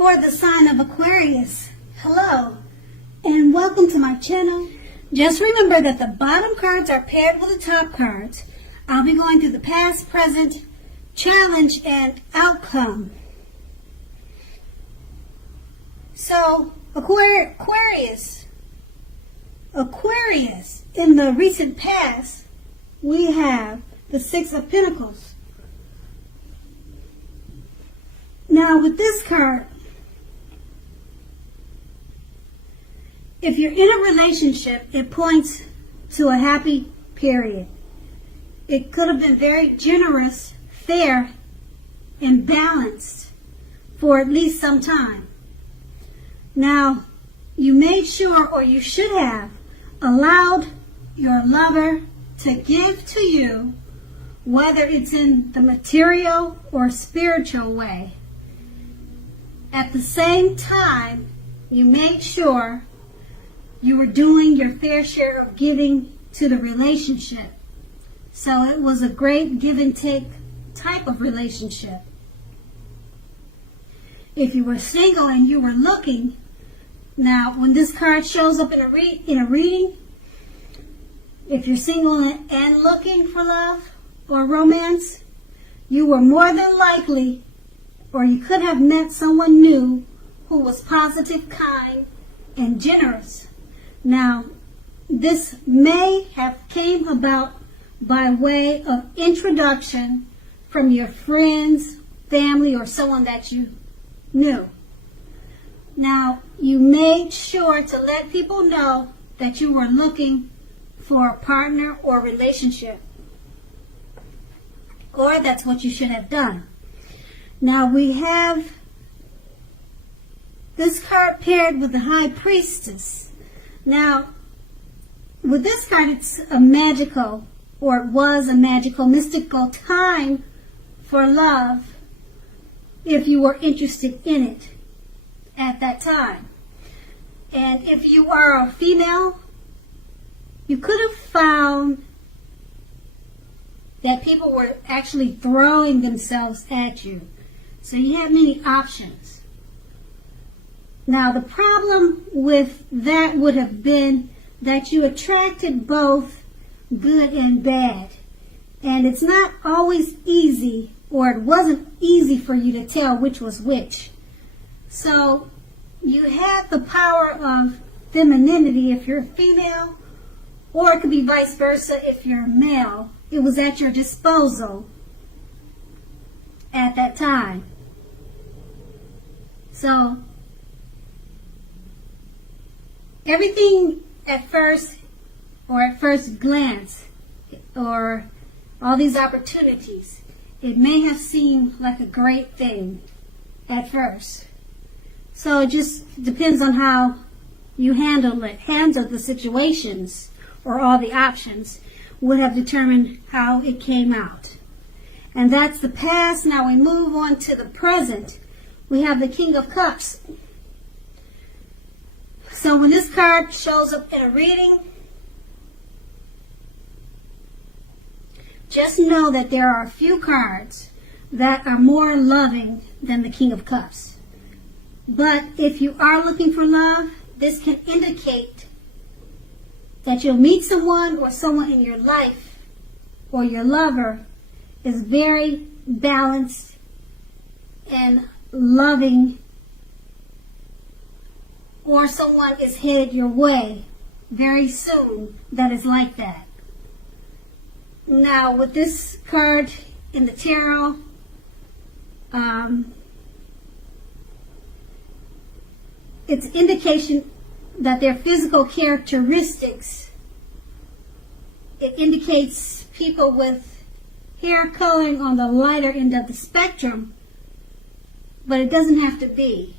for the sign of Aquarius. Hello, and welcome to my channel. Just remember that the bottom cards are paired with the top cards. I'll be going through the past, present, challenge, and outcome. So, Aquarius, in the recent past, we have the Six of Pentacles. Now, with this card, if you're in a relationship, it points to a happy period. It could have been very generous, fair, and balanced for at least some time. Now, you made sure, or you should have, allowed your lover to give to you, whether it's in the material or spiritual way. At the same time, you made sure you were doing your fair share of giving to the relationship. So it was a great give and take type of relationship. If you were single and you were looking, now when this card shows up in a reading, if you're single and looking for love or romance, you were more than likely, or you could have met someone new who was positive, kind, and generous. Now, this may have came about by way of introduction from your friends, family, or someone that you knew. Now, you made sure to let people know that you were looking for a partner or relationship. Or that's what you should have done. Now, we have this card paired with the High Priestess. Now, with this card, it's a magical, or it was a magical, mystical time for love if you were interested in it at that time. And if you are a female, you could have found that people were actually throwing themselves at you. So you had many options. Now, the problem with that would have been that you attracted both good and bad. And it's not always easy, or it wasn't easy for you to tell which was which. So you had the power of femininity if you're a female, or it could be vice versa if you're a male. It was at your disposal at that time. So everything at first glance, or all these opportunities, it may have seemed like a great thing at first. So it just depends on how you handle the situations, or all the options would have determined how it came out. And that's the past. Now we move on to the present. We have the King of Cups. So when this card shows up in a reading, just know that there are a few cards that are more loving than the King of Cups. But if you are looking for love, this can indicate that you'll meet someone, or someone in your life, or your lover is very balanced and loving, or someone is headed your way very soon that is like that. Now, with this card in the tarot, it's indication that their physical characteristics, it indicates people with hair coloring on the lighter end of the spectrum, but it doesn't have to be.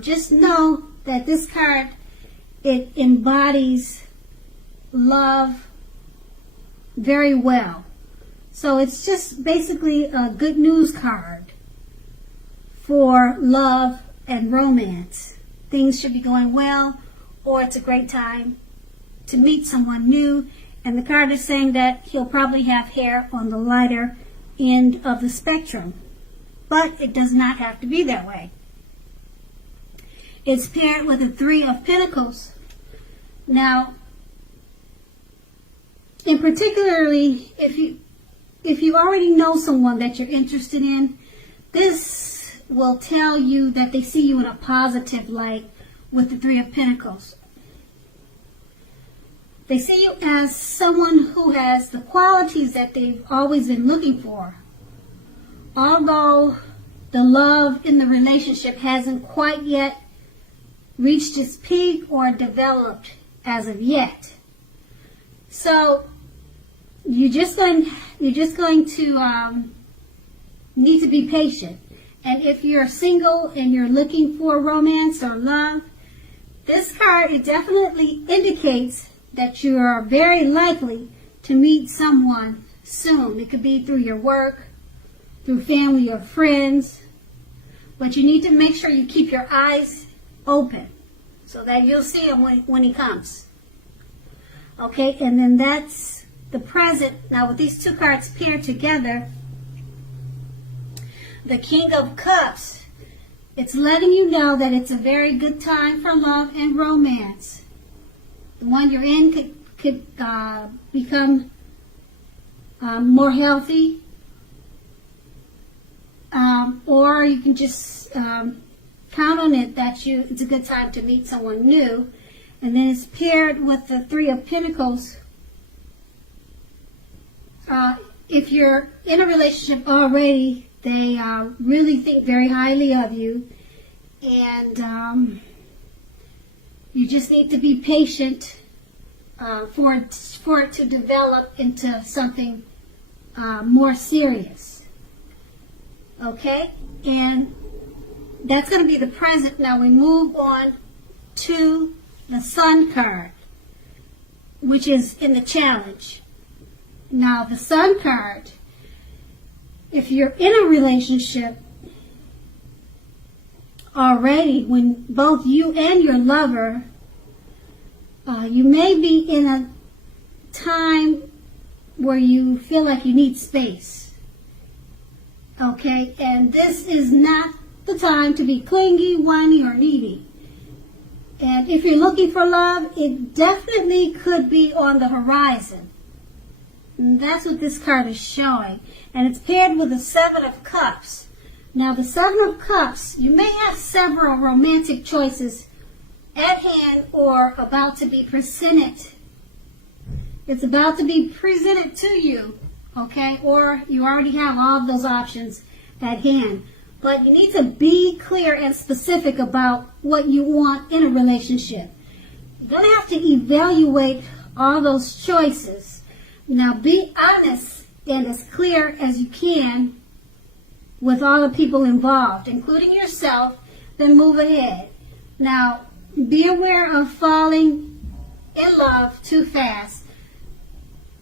Just know that this card, it embodies love very well. So it's just basically a good news card for love and romance. Things should be going well, or it's a great time to meet someone new. And the card is saying that he'll probably have hair on the lighter end of the spectrum. But it does not have to be that way. It's paired with the Three of Pentacles. Now, in particularly, if you already know someone that you're interested in, this will tell you that they see you in a positive light with the Three of Pentacles. They see you as someone who has the qualities that they've always been looking for. Although the love in the relationship hasn't quite yet reached its peak or developed as of yet. So you're just going to need to be patient. And if you're single and you're looking for romance or love, this card, it definitely indicates that you are very likely to meet someone soon. It could be through your work, through family or friends, but you need to make sure you keep your eyes open so that you'll see him when he comes. Okay, and then that's the present. Now with these two cards paired together, the King of Cups, it's letting you know that it's a very good time for love and romance. The one you're in could become more healthy, or you can just count on it that it's a good time to meet someone new. And then it's paired with the Three of Pentacles. If you're in a relationship already, they really think very highly of you, and you just need to be patient for it to develop into something more serious. Okay? And that's going to be the present. Now we move on to the Sun card, which is in the challenge. Now the Sun card, if you're in a relationship already, when both you and your lover, you may be in a time where you feel like you need space. Okay? And this is not the time to be clingy, whiny, or needy. And if you're looking for love, it definitely could be on the horizon. And that's what this card is showing. And it's paired with the Seven of Cups. Now the Seven of Cups, you may have several romantic choices at hand or about to be presented. It's about to be presented to you, okay? Or you already have all of those options at hand. But you need to be clear and specific about what you want in a relationship. You're going to have to evaluate all those choices. Now be honest and as clear as you can with all the people involved, including yourself, then move ahead. Now, be aware of falling in love too fast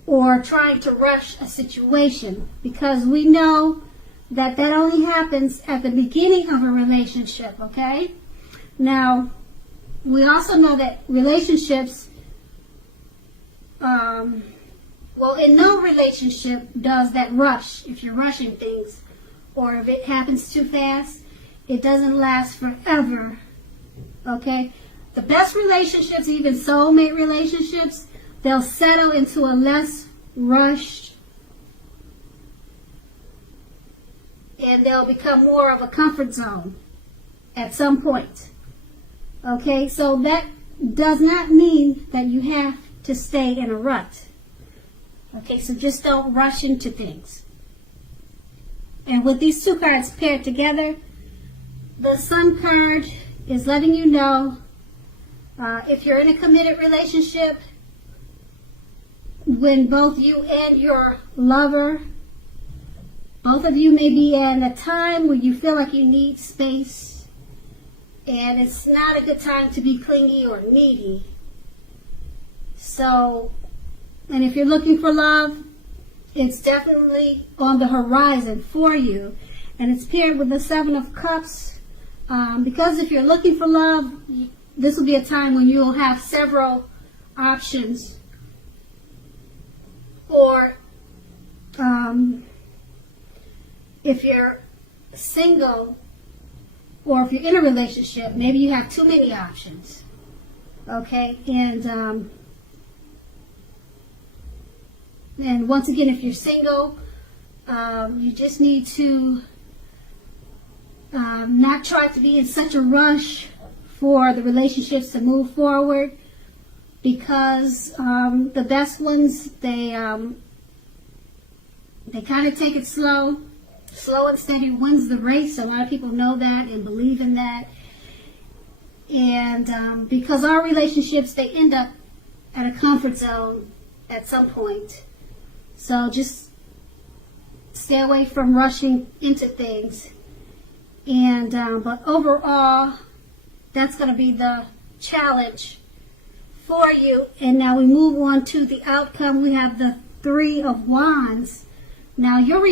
or trying to rush a situation, because we know that only happens at the beginning of a relationship, okay? Now, we also know that relationships, in no relationship does that rush. If you're rushing things or if it happens too fast, it doesn't last forever, okay? The best relationships, even soulmate relationships, they'll settle into a less rushed, and they'll become more of a comfort zone at some point. Okay, so that does not mean that you have to stay in a rut. Okay, so just don't rush into things. And with these two cards paired together, the Sun card is letting you know if you're in a committed relationship, when both you and your lover, both of you may be in a time where you feel like you need space, and it's not a good time to be clingy or needy. So, and if you're looking for love, it's definitely on the horizon for you. And it's paired with the Seven of Cups. Because if you're looking for love, this will be a time when you'll have several options. Or if you're single, or if you're in a relationship, maybe you have too many options. Okay, and once again, if you're single, you just need to not try to be in such a rush for the relationships to move forward, because the best ones, they kind of take it slow. Slow and steady wins the race. A lot of people know that and believe in that. And because our relationships, they end up at a comfort zone at some point. So just stay away from rushing into things. And but overall, that's going to be the challenge for you. And now we move on to the outcome. We have the Three of Wands. Now your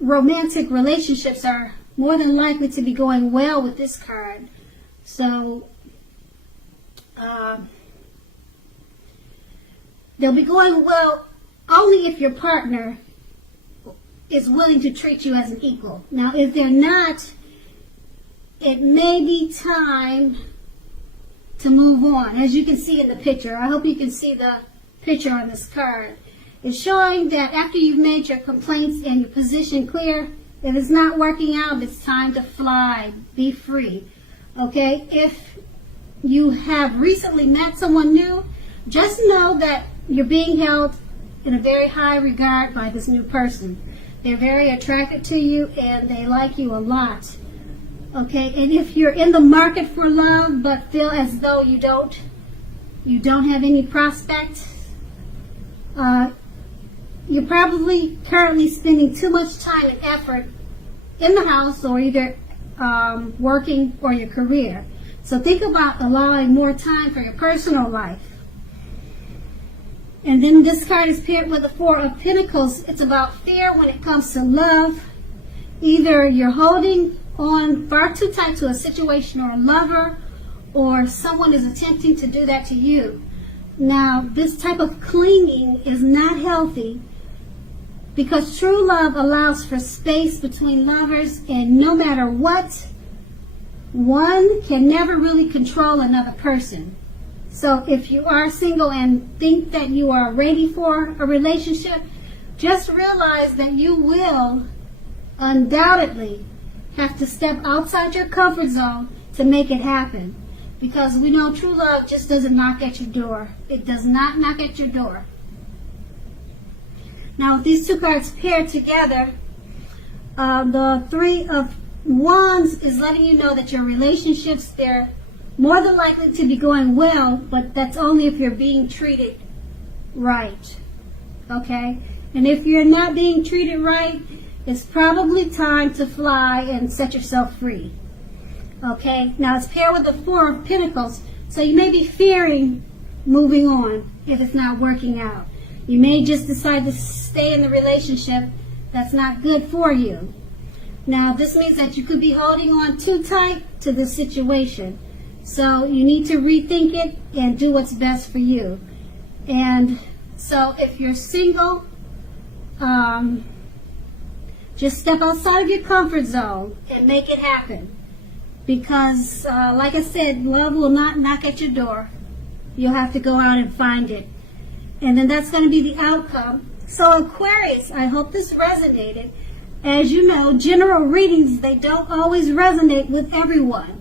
romantic relationships are more than likely to be going well with this card. So they'll be going well only if your partner is willing to treat you as an equal. Now, if they're not, it may be time to move on. As you can see in the picture, I hope you can see the picture on this card. It's showing that after you've made your complaints and your position clear, if it's not working out, it's time to fly, be free. Okay? If you have recently met someone new, just know that you're being held in a very high regard by this new person. They're very attracted to you and they like you a lot. Okay? And if you're in the market for love but feel as though you don't have any prospect, you're probably currently spending too much time and effort in the house, or either working or your career. So think about allowing more time for your personal life. And then this card is paired with the Four of Pentacles. It's about fear when it comes to love. Either you're holding on far too tight to a situation or a lover, or someone is attempting to do that to you. Now, this type of clinging is not healthy, because true love allows for space between lovers, and no matter what, one can never really control another person. So if you are single and think that you are ready for a relationship, just realize that you will undoubtedly have to step outside your comfort zone to make it happen. Because we know true love just doesn't knock at your door. It does not knock at your door. Now, if these two cards paired together, the Three of Wands is letting you know that your relationships, they're more than likely to be going well, but that's only if you're being treated right. Okay? And if you're not being treated right, it's probably time to fly and set yourself free. Okay? Now, it's paired with the Four of Pentacles, so you may be fearing moving on if it's not working out. You may just decide to stay in the relationship that's not good for you. Now, this means that you could be holding on too tight to the situation. So you need to rethink it and do what's best for you. And so if you're single, just step outside of your comfort zone and make it happen. Because, like I said, love will not knock at your door. You'll have to go out and find it. And then that's going to be the outcome. So Aquarius, I hope this resonated. As you know, general readings, they don't always resonate with everyone.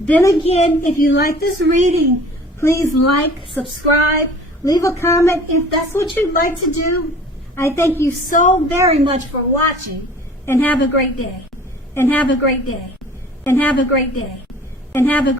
Then again, if you like this reading, please like, subscribe, leave a comment if that's what you'd like to do. I thank you so very much for watching, and have a great day. And have a great day. And have a great day. And have a